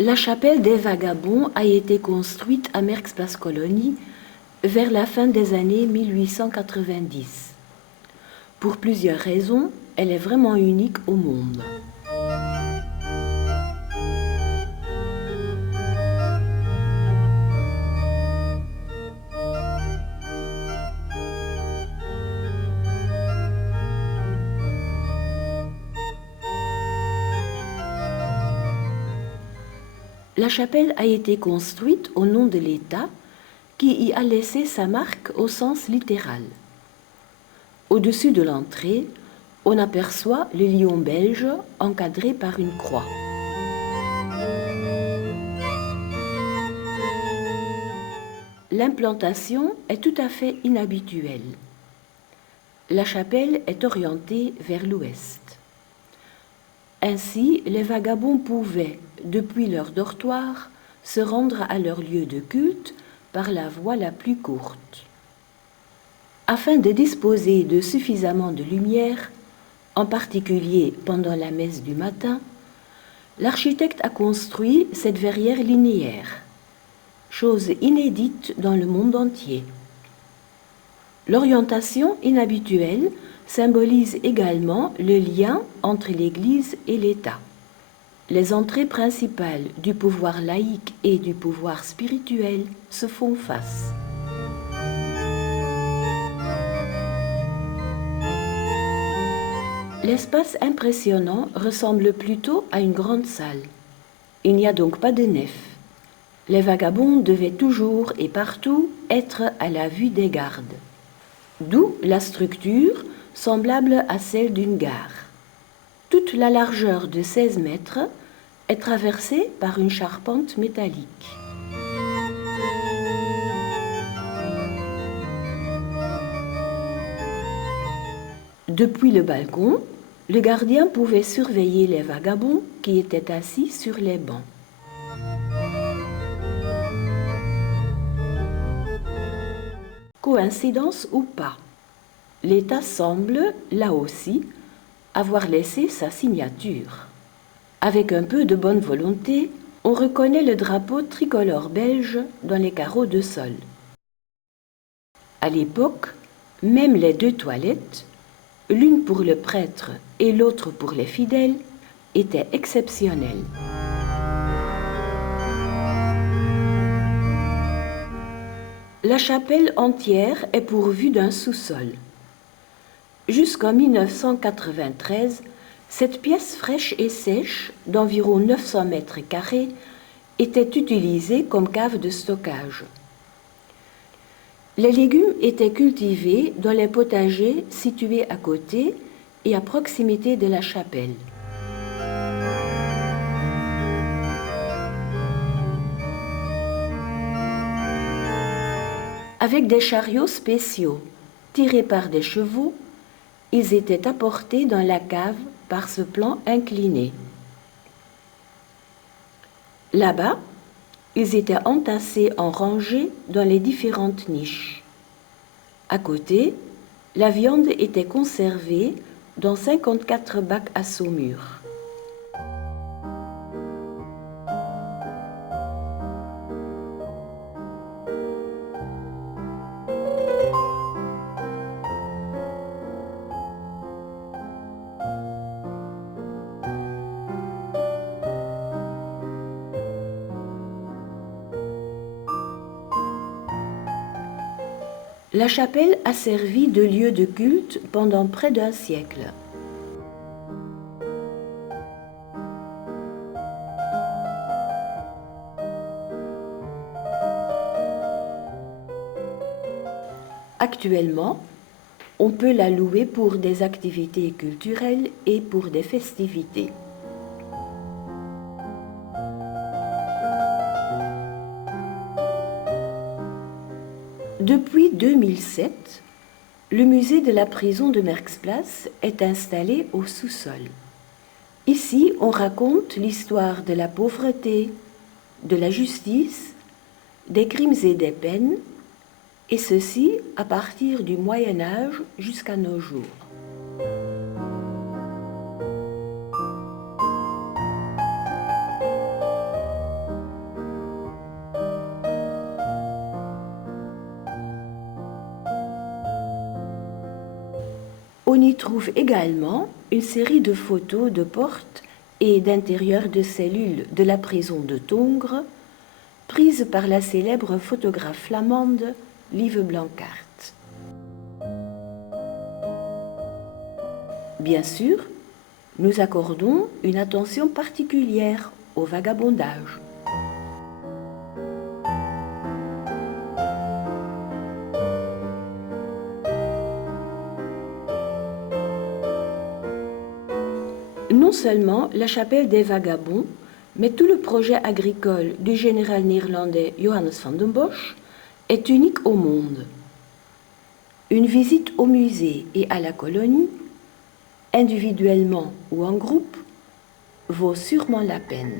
La chapelle des Vagabonds a été construite à Merx-Place-Colonie vers la fin des années 1890. Pour plusieurs raisons, elle est vraiment unique au monde. La chapelle a été construite au nom de l'État qui y a laissé sa marque au sens littéral. Au-dessus de l'entrée, on aperçoit le lion belge encadré par une croix. L'implantation est tout à fait inhabituelle. La chapelle est orientée vers l'ouest. Ainsi, les vagabonds pouvaient, depuis leur dortoir, se rendre à leur lieu de culte par la voie la plus courte. Afin de disposer de suffisamment de lumière, en particulier pendant la messe du matin, l'architecte a construit cette verrière linéaire, chose inédite dans le monde entier. L'orientation inhabituelle symbolise également le lien entre l'Église et l'État. Les entrées principales du pouvoir laïque et du pouvoir spirituel se font face. L'espace impressionnant ressemble plutôt à une grande salle. Il n'y a donc pas de nef. Les vagabonds devaient toujours et partout être à la vue des gardes. D'où la structure semblable à celle d'une gare. Toute la largeur de 16 mètres est traversée par une charpente métallique. Depuis le balcon, le gardien pouvait surveiller les vagabonds qui étaient assis sur les bancs. Coïncidence ou pas, l'État semble, là aussi, avoir laissé sa signature. Avec un peu de bonne volonté, on reconnaît le drapeau tricolore belge dans les carreaux de sol. À l'époque, même les deux toilettes, l'une pour le prêtre et l'autre pour les fidèles, étaient exceptionnelles. La chapelle entière est pourvue d'un sous-sol. Jusqu'en 1993, cette pièce fraîche et sèche, d'environ 900 mètres carrés, était utilisée comme cave de stockage. Les légumes étaient cultivés dans les potagers situés à côté et à proximité de la chapelle. Avec des chariots spéciaux, tirés par des chevaux, ils étaient apportés dans la cave par ce plan incliné. Là-bas, ils étaient entassés en rangées dans les différentes niches. À côté, la viande était conservée dans 54 bacs à saumure. La chapelle a servi de lieu de culte pendant près d'un siècle. Actuellement, on peut la louer pour des activités culturelles et pour des festivités. Depuis 2007, le musée de la prison de Merx-Place est installé au sous-sol. Ici, on raconte l'histoire de la pauvreté, de la justice, des crimes et des peines, et ceci à partir du Moyen Âge jusqu'à nos jours. On y trouve également une série de photos de portes et d'intérieurs de cellules de la prison de Tongres, prises par la célèbre photographe flamande Lieve Blanckaert. Bien sûr, nous accordons une attention particulière au vagabondage. Non seulement la chapelle des Vagabonds, mais tout le projet agricole du général néerlandais Johannes van den Bosch est unique au monde. Une visite au musée et à la colonie, individuellement ou en groupe, vaut sûrement la peine.